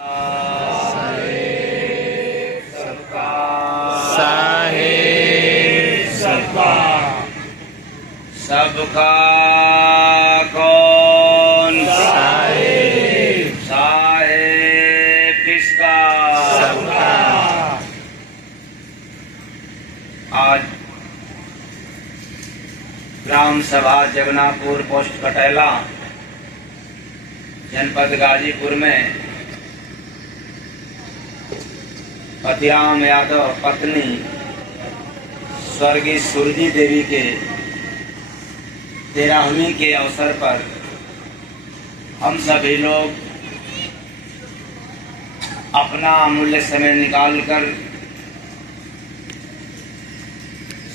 साहेब सबका सबका कौन साहेब साहेब किसका सबका। आज ग्राम सभा जगनापुर पोस्ट कटेला जनपद गाजीपुर में पतिराम यादव पत्नी स्वर्गीय सुरजी देवी के 13वीं के अवसर पर हम सभी लोग अपना अमूल्य समय निकालकर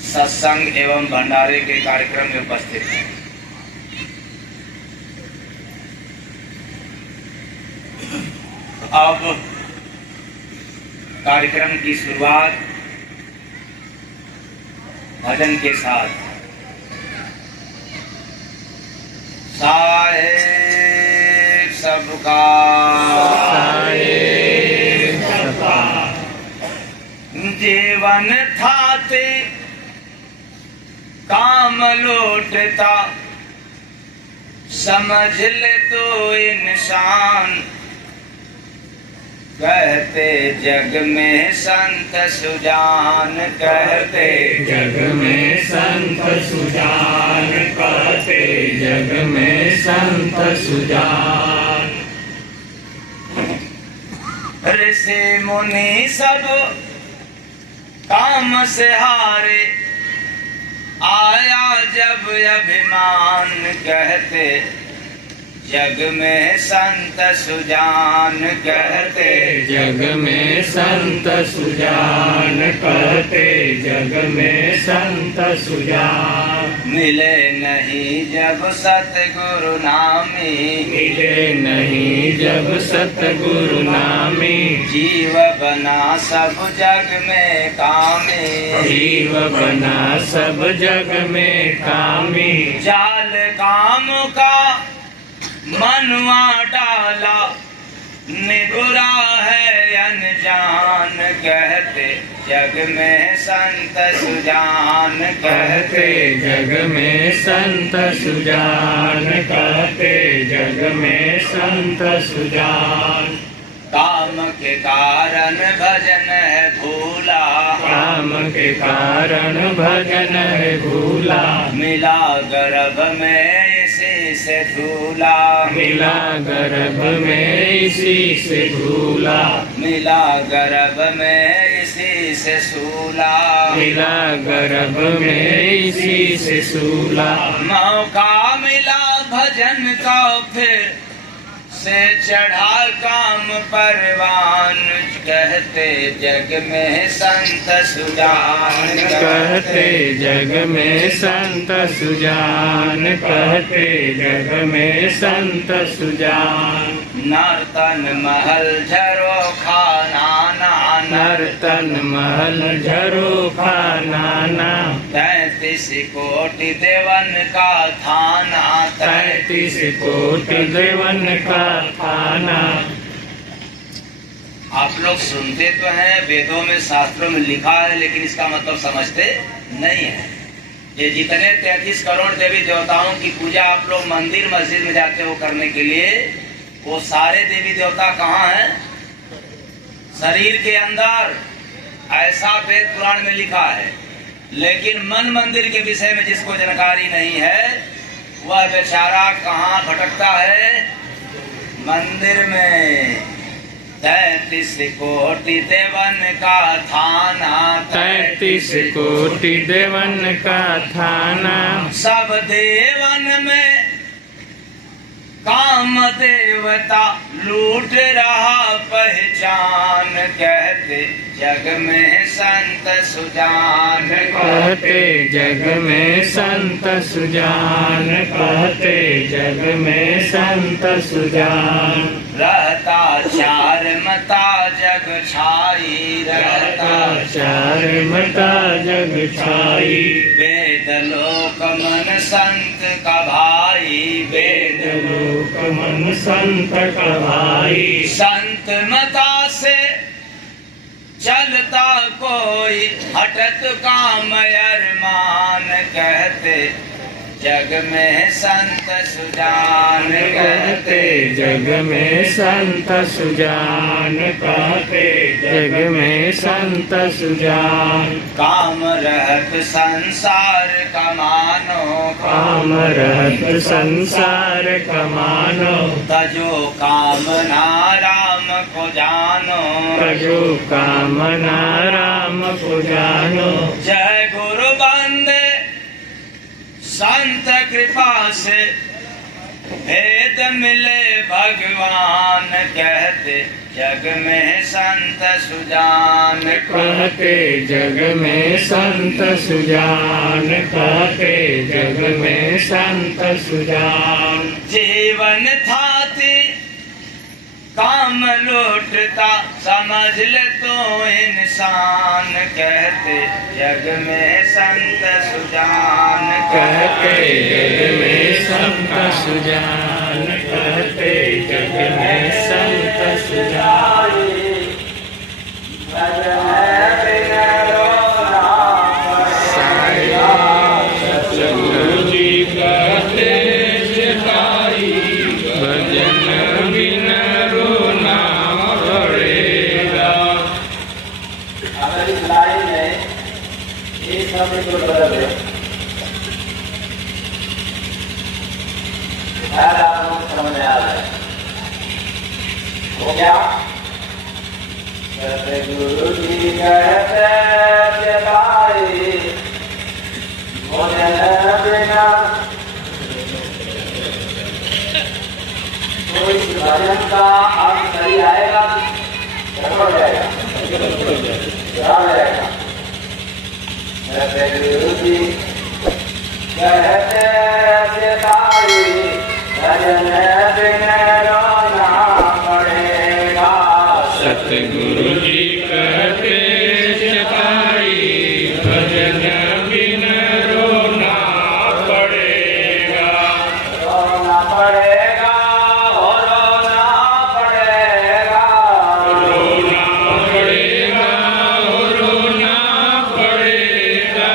सत्संग एवं भंडारे के कार्यक्रम में उपस्थित हैं। अब कार्यक्रम की शुरुआत भजन के साथ। साहेब सबका साहेब सबका। जीवन थाते काम लौटता समझ ले तो इंसान कहते जग में संत सुजान कहते जग में संत सुजान कहते जग में संत सुजान। ऋषि मुनि सब काम से हारे आया जब अभिमान कहते जग में संत सुजान कहते जग में संत सुजान कहते जग में संत सुजान। मिले नहीं जब सतगुरु नामी मिले नहीं जब सतगुरु नामी जीव बना सब जग में कामी जीव बना सब जग में कामी। जाल काम का मनवा डाला निगुरा है अनजान कहते जग में संत सुजान कहते जग में संत सुजान कहते जग में संत सुजान। काम के कारण भजन है भूला काम के कारण भजन है भूला मिला गर्भ में इसी से झूला मिला गर्भ में इसी से झूला मिला गर्भ में इसी से सूला मिला गर्भ में इसी से सूला। मौका मिला भजन का फिर से चढ़ा काम परवान कहते जग में संत सुजान कहते जग में संत सुजान कहते जग में संत सुजान। नर्तन महल झरो खाना नर्तन महल झरोखा नाना 33 कोटि देवन का थाना 33 कोटि देवन का थाना। आप लोग सुनते तो हैं वेदों में शास्त्रों में लिखा है लेकिन इसका मतलब समझते नहीं है। ये जितने 33 करोड़ देवी देवताओं की पूजा आप लोग मंदिर मस्जिद में जाते हो करने के लिए वो सारे देवी देवता कहाँ हैं? शरीर के अंदर ऐसा वेद पुराण में लिखा है। लेकिन मन मंदिर के विषय में जिसको जानकारी नहीं है वह बेचारा कहाँ भटकता है? मंदिर में 33 कोटि देवन का थाना 33 कोटि देवन का थाना। सब देवन में काम देवता लूट रहा पहचान कहते जग में संत सुजान कहते जग में संत सुजान कहते जग में संत सुजान। रहता चार मता जग जग छाई रहता चार मता जग छाई वेद लोक मन संत का भाई वेद लोक मन संत कभाई संत मता से चलता कोई हटत काम अरमान कहते जग में संत सुजान कहते जग में संत सुजान कहते जग में संत सुजान काम रहत संसार का मानो काम रहत संसार कमानो तजो कामना राम को जानो तजो कामना राम को जानो जय गुरु बंदे संत कृपा से भेद मिले भगवान कहते जग में संत सुजान कहते जग में संत सुजान कहते जग में संत सुजान जीवन थाती काम लौटता समझ ले तो इंसान कहते जग में संत सुजान कहते जग में संत सुजान कहते जग में संत सुजान सतगुरु जी कहते सिखाई भजन बिन रोना पड़ेगा अगर इस लाइन में एक शब्द को बदल दे शायद आप लोग समझ में आ जाए वो क्या सतगुरु जी कहते सिखाई भजन बिना तो इस भजन का अर्थ सही आएगा हो जाएगा याद रहेगा सतगुरु जी कहते सिखाई भजन बिन रोना पड़ेगा सतगुरु जी कहते सिखाई भजन बिन रोना पड़ेगा रोना पड़ेगा हो रोना पड़ेगा रोना पड़ेगा रोना पड़ेगा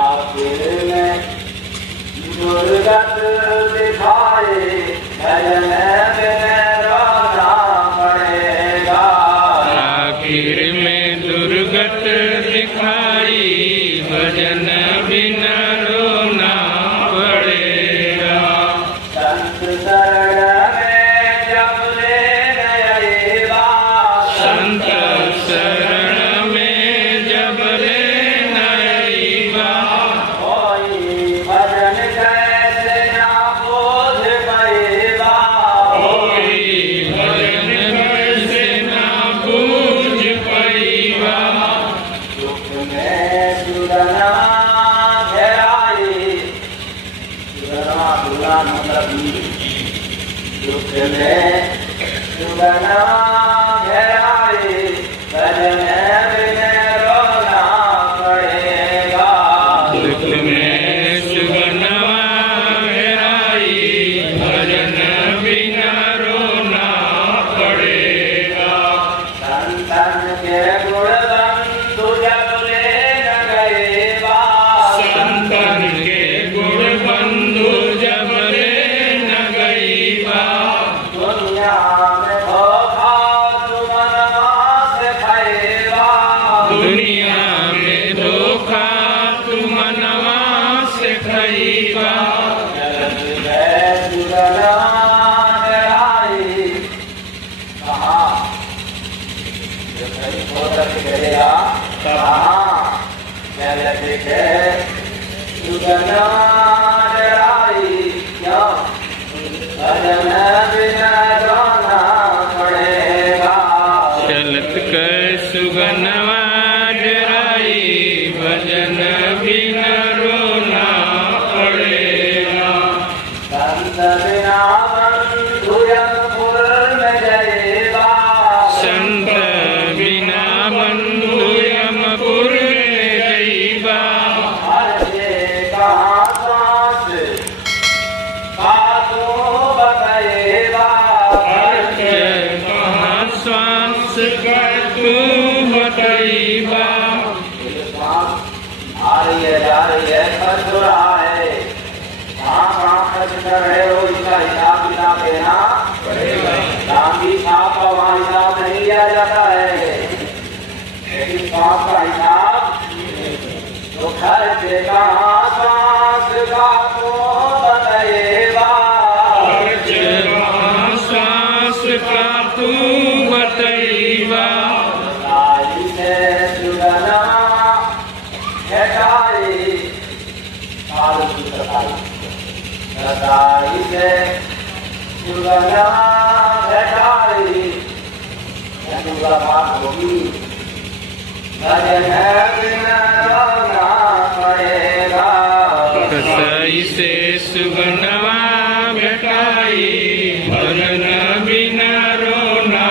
आखिर में दुर्गत दिखाई भजन बिन रोना पड़ेगा आखिर में दुर्गत दिखाई भजन बिन रोना पड़ेगा संत शरण में जब ले गए बात संत शरण में जब ले नई बात कोई भजन कैसे ना बोध गए बात होई भजन कैसे ना बूझ पैबा दुख में सुरना घेराई सुरना सुरना मतलब दुख में सुरना घेराई भजन बिन रोना पड़ेगा दुख में सुगनवा हेराई भजन बिन रोना पड़ेगा संतन के गुण बंधु जब ले गए बात संतन के गुण बंधु जब ले न गई बात दुनिया में धोखा तुम से खाएगा दुनिया में धोखा तुम नवा से खईबा जगत में सुरना घेराई कहा जो कहीं खोदक करेगा कहा जगत के सुरना घेराई क्यों भजन बिन रोना पड़ेगा चलत कर सुगनवा डराई भजन बिन रोना पड़ेगा संत बिना बंधु जब फूल में जयेगा संत कर तू बतैबा। आ रही है जा रही है खर्च हो रहा है, कहाँ खर्च कर रहे हो इसका हिसाब किताब देना पड़ेगा। चांदी सांप का वहाँ हिसाब नहीं लिया जाता है, लेकिन सांप का हिसाब तो खर्च का सांस का तो बताएगा। सांस का तू बतैबा। रसाई से सुगंधा भेटाई, पाठ होगी भजन बिना रोना पड़ेगा। रसाई से सुगंधवा भेटाई, भजन बिना रोना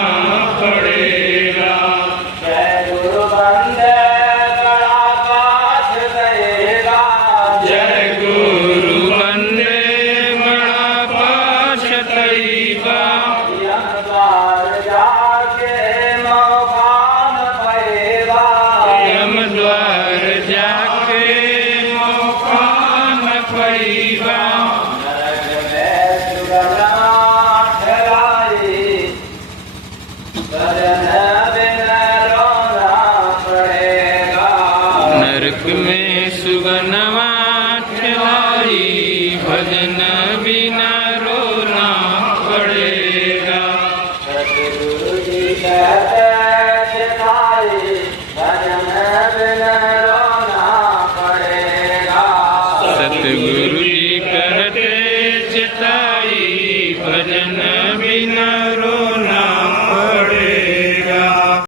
पड़ेगा। जय गुरु बंदे बड़ा पाठ करेगा। जय गुरु बंदे बड़ा पाठ तैबा। यम द्वार जाके मौका न पाएगा। यम द्वार जाके मौका न पैबा। नरक में सुगंधा ठहराई, भजन बिना रोना पड़ेगा। नरक में सुगनवा ठहराई, भजन बिना रोना पड़ेगा। सतगुरु जी कहते